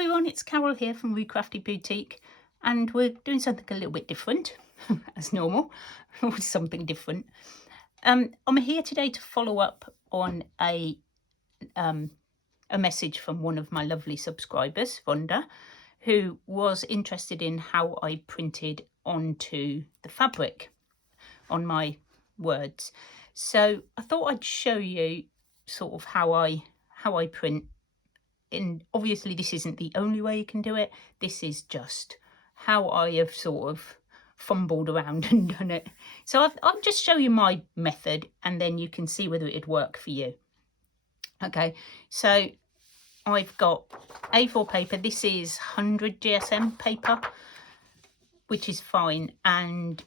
everyone, it's Carol here from Recrafted Boutique, and we're doing something a little bit different as normal, or something different. I'm here today to follow up on a message from one of my lovely subscribers, Rhonda, who was interested in how I printed onto the fabric on my words. So I thought I'd show you sort of how I print. And obviously this isn't the only way you can do it. This is just how I have sort of fumbled around and done it. So I'll just show you my method and then you can see whether it'd work for you. Okay, so I've got A4 paper. This is 100 GSM paper, which is fine. And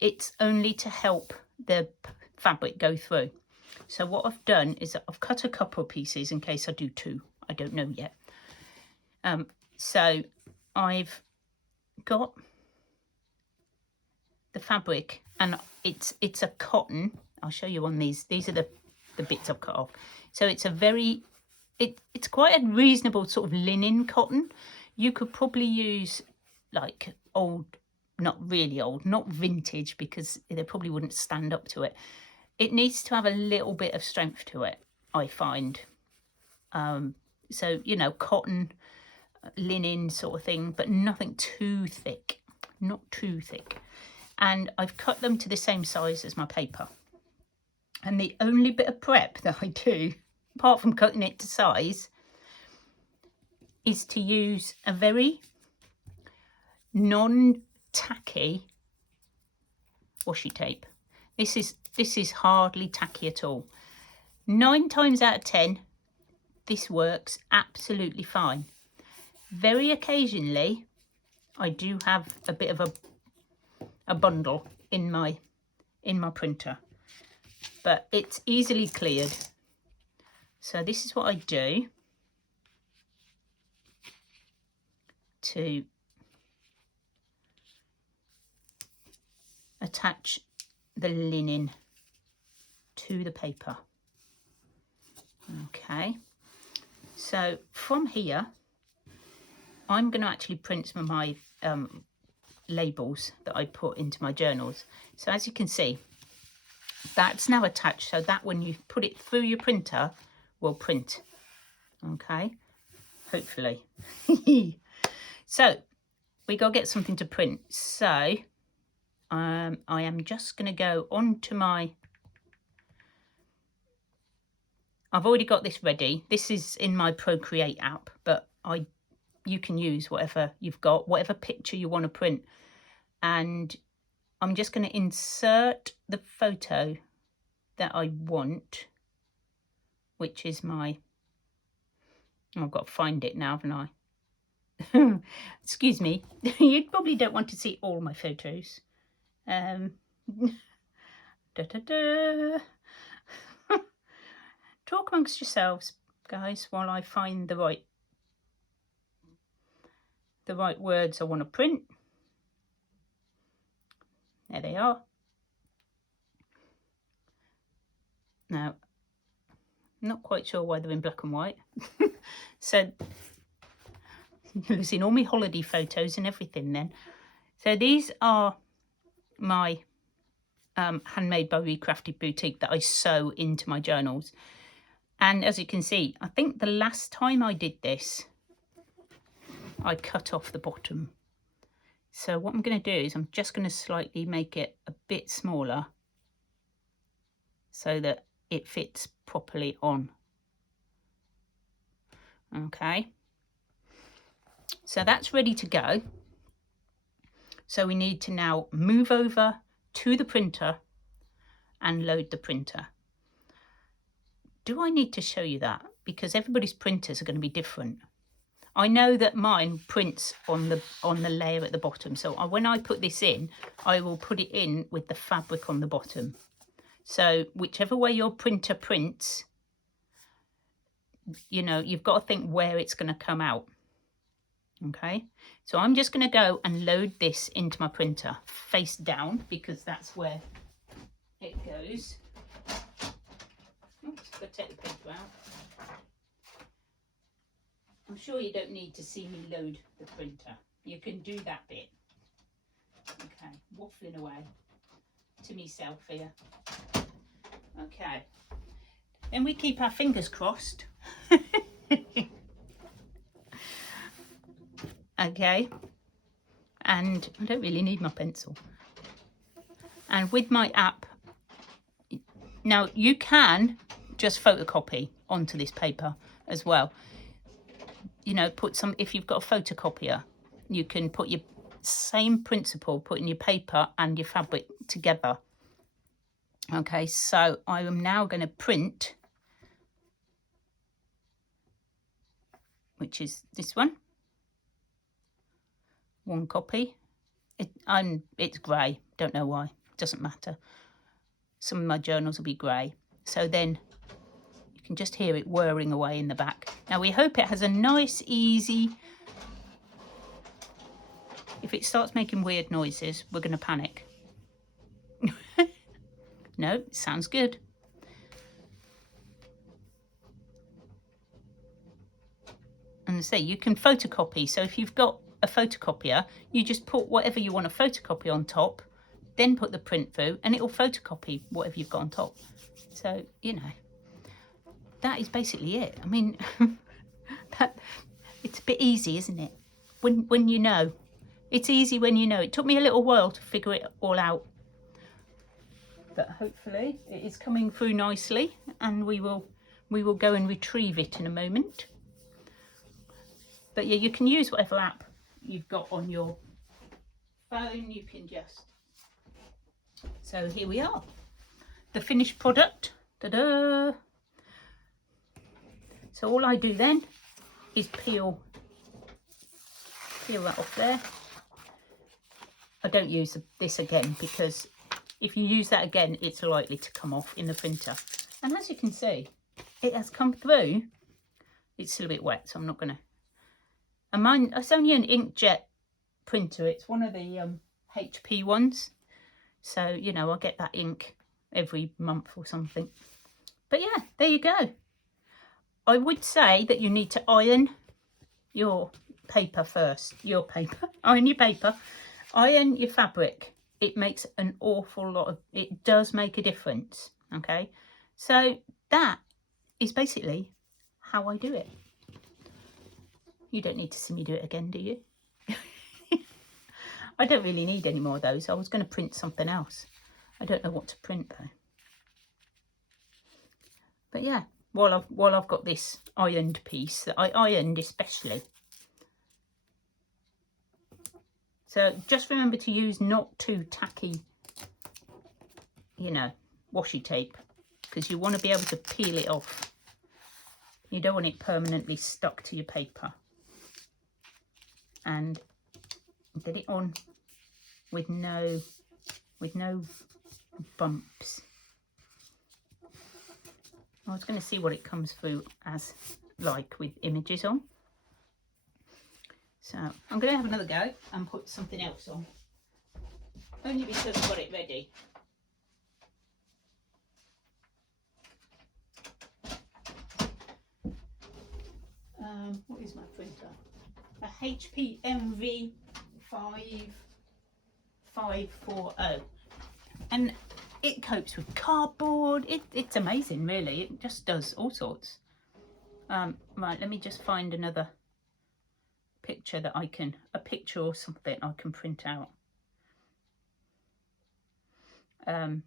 it's only to help the fabric go through. So what I've done is I've cut a couple of pieces in case I do two. I don't know yet. So I've got the fabric and it's a cotton. I'll show you on these. These are the bits I've cut off. So it's a very, it's quite a reasonable sort of linen cotton. You could probably use like old, not really old, not vintage, because they probably wouldn't stand up to it. It needs to have a little bit of strength to it, I find. So, you know, cotton, linen sort of thing, but nothing too thick, not too thick. And I've cut them to the same size as my paper. And the only bit of prep that I do, apart from cutting it to size, is to use a very non-tacky washi tape. This is hardly tacky at all. 9 times out of 10, this works absolutely fine. Very occasionally, I do have a bit of a bundle in my printer, but it's easily cleared. So this is what I do to attach the linen to the paper. Okay, so from here I'm going to actually print some of my labels that I put into my journals. So as you can see, that's now attached, so that when you put it through your printer will print. Okay, hopefully. So we got to get something to print. So I am just going to go onto my, I've already got this ready. This is in my Procreate app, but you can use whatever you've got, whatever picture you want to print. And I'm just going to insert the photo that I want, which is my, oh, I've got to find it now, haven't I? Excuse me. You probably don't want to see all my photos. Talk amongst yourselves, guys, while I find the right words I want to print. There they are. Now, I'm not quite sure why they're in black and white. So you've seen all my holiday photos and everything then. So these are my handmade by Recrafted Boutique that I sew into my journals. And as you can see, I think the last time I did this, I cut off the bottom. So what I'm going to do is I'm just going to slightly make it a bit smaller so that it fits properly on. Okay. So that's ready to go. So we need to now move over to the printer and load the printer. Do I need to show you that? Because everybody's printers are going to be different. I know that mine prints on the layer at the bottom. So when I put this in, I will put it in with the fabric on the bottom. So whichever way your printer prints, you know, you've got to think where it's going to come out. Okay, so I'm just going to go and load this into my printer face down because that's where it goes. Oops, got to take the paper out. I'm sure you don't need to see me load the printer. You can do that bit. Okay, waffling away to myself here. Okay, then we keep our fingers crossed. Okay, and I don't really need my pencil. And with my app, now you can just photocopy onto this paper as well. You know, put some, if you've got a photocopier, you can put your same principle, putting your paper and your fabric together. Okay, so I am now going to print, which is this one. One copy. It's grey, don't know why, doesn't matter. Some of my journals will be grey. So then you can just hear it whirring away in the back. Now we hope it has a nice, easy... If it starts making weird noises, we're going to panic. No, it sounds good. And say you can photocopy. So if you've got a photocopier, you just put whatever you want to photocopy on top, then put the print through, and it'll photocopy whatever you've got on top. So, you know, that is basically it. I mean, it's a bit easy, isn't it? When you know. It's easy when you know. It took me a little while to figure it all out. But hopefully it is coming through nicely, and we will go and retrieve it in a moment. But yeah, you can use whatever app you've got on your phone. You can just... So here we are. The finished product. Ta-da! So all I do then is peel that off there. I don't use this again, because if you use that again, it's likely to come off in the printer. And as you can see, it has come through. It's still a bit wet, so I'm not going to... And mine, it's only an inkjet printer. It's one of the HP ones. So, you know, I get that ink every month or something. But yeah, there you go. I would say that you need to iron your paper first. Your paper. Iron your paper. Iron your fabric. It makes an awful lot of... It does make a difference. Okay. So that is basically how I do it. You don't need to see me do it again, do you? I don't really need any more of those. I was going to print something else. I don't know what to print though. But yeah, while I've got this ironed piece that I ironed especially. So just remember to use not too tacky, you know, washi tape, because you want to be able to peel it off. You don't want it permanently stuck to your paper. And get it on with no bumps. I was going to see what it comes through as like with images on. So I'm going to have another go and put something else on. Only because I've got it ready. What is my printer? A HP MV 5540. And it copes with cardboard. It's amazing, really. It just does all sorts. Right, let me just find another picture that I can, a picture or something I can print out. Well,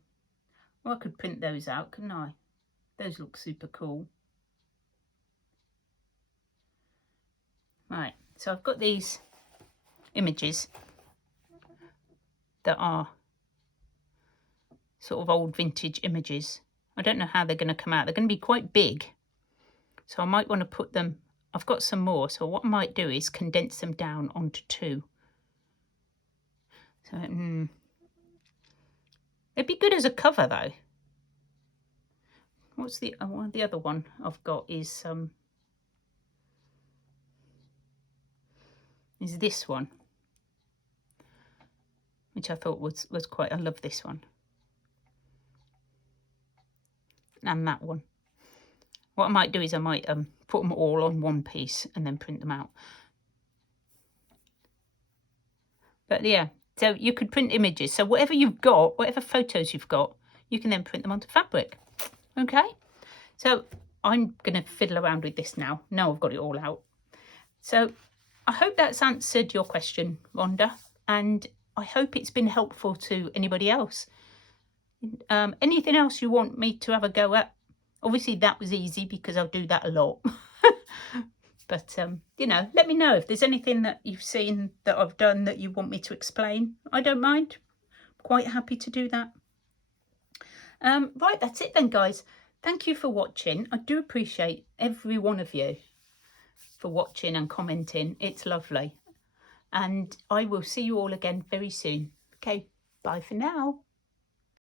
I could print those out, couldn't I? Those look super cool. Right, so I've got these images that are sort of old vintage images. I don't know how they're going to come out. They're going to be quite big. So I might want to put them, I've got some more. So what I might do is condense them down onto two. So, it'd be good as a cover though. What's the other one I've got is this one, which I thought was quite, I love this one. And that one. What I might do is I might put them all on one piece and then print them out. But yeah, so you could print images. So whatever you've got, whatever photos you've got, you can then print them onto fabric. Okay, so I'm going to fiddle around with this now. Now I've got it all out. So I hope that's answered your question, Rhonda, and I hope it's been helpful to anybody else. Anything else you want me to have a go at? Obviously that was easy because I'll do that a lot. But, you know, let me know if there's anything that you've seen that I've done that you want me to explain. I don't mind. Quite happy to do that. Right, that's it then, guys. Thank you for watching. I do appreciate every one of you for watching and commenting. It's lovely. And I will see you all again very soon. Okay, bye for now.